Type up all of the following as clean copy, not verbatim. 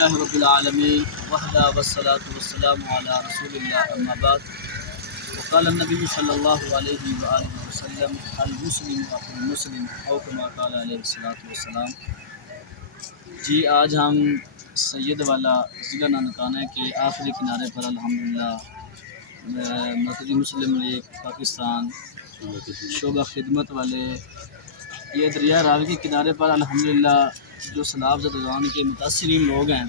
اللہ رب العالمین وحدہ والصلاة والسلام علی رسول اللہ اما بعد وقال النبی صلی اللہ علیہ وآلہ وسلم المسلم اخو المسلم او کما قال علیہ الصلوۃ والسلام۔ جی آج ہم سید والا ضلع ننکانہ کے آخری کنارے پر الحمدللہ مرکزی مسلم لیگ پاکستان شعبہ خدمت والے یہ دریا راوی کے کنارے پر الحمدللہ جو سیلاب زدگان کے متاثرین لوگ ہیں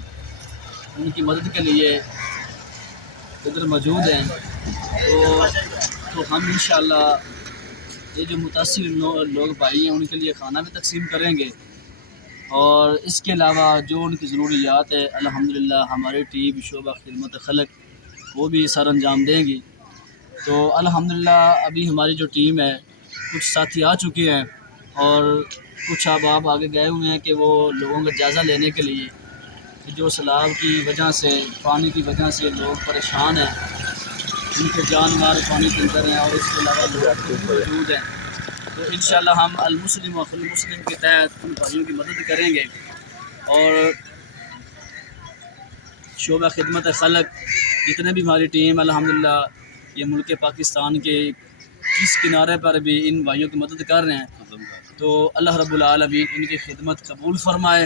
ان کی مدد کے لیے ادھر موجود ہیں، تو ہم انشاءاللہ یہ جو متاثر لوگ بھائی ہیں ان کے لیے کھانا بھی تقسیم کریں گے، اور اس کے علاوہ جو ان کی ضروریات ہے الحمدللہ ہماری ٹیم شعبہ خدمت خلق وہ بھی سر انجام دیں گی۔ تو الحمدللہ ابھی ہماری جو ٹیم ہے کچھ ساتھی آ چکے ہیں اور کچھ احباب آگے گئے ہوئے ہیں کہ وہ لوگوں کا جائزہ لینے کے لیے کہ جو سیلاب کی وجہ سے پانی کی وجہ سے لوگ پریشان ہیں، ان کے جانور پانی کے اندر ہیں اور اس کے علاوہ لوگ موجود ہیں، تو انشاءاللہ ہم المسلم اخو المسلم کے تحت ان بھائیوں کی مدد کریں گے۔ اور شعبہ خدمت خلق جتنے بھی ہماری ٹیم الحمدللہ یہ ملک پاکستان کے کس کنارے پر بھی ان بھائیوں کی مدد کر رہے ہیں، تو اللہ رب العالمین ان کی خدمت قبول فرمائے،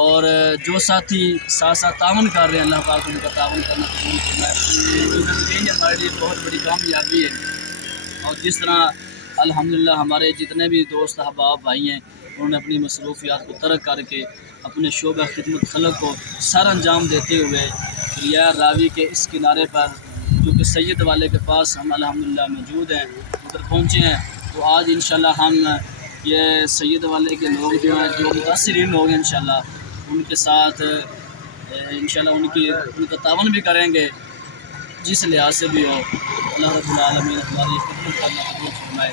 اور جو ساتھی ساتھ ساتھ تعاون کر رہے ہیں اللہ پاک ان کا تعاون کرنا قبول فرمائے، یہی ہمارے لیے بہت بڑی کامیابی ہے۔ اور جس طرح الحمدللہ ہمارے جتنے بھی دوست احباب بھائی ہیں انہوں نے اپنی مصروفیات کو ترک کر کے اپنے شعبہ خدمت خلق کو سر انجام دیتے ہوئے دریا راوی کے اس کنارے پر جو کہ سید والے کے پاس ہم الحمدللہ موجود ہیں ادھر پہنچے ہیں، تو آج انشاءاللہ ہم یہ سید والے کے لوگ جو ہیں جو متاثرین لوگ ہیں انشاءاللہ ان کے ساتھ انشاءاللہ ان کا تعاون بھی کریں گے جس لحاظ سے بھی ہو۔ اللہ رب العالمین ہماری خدمت کرنا قبول فرمائے۔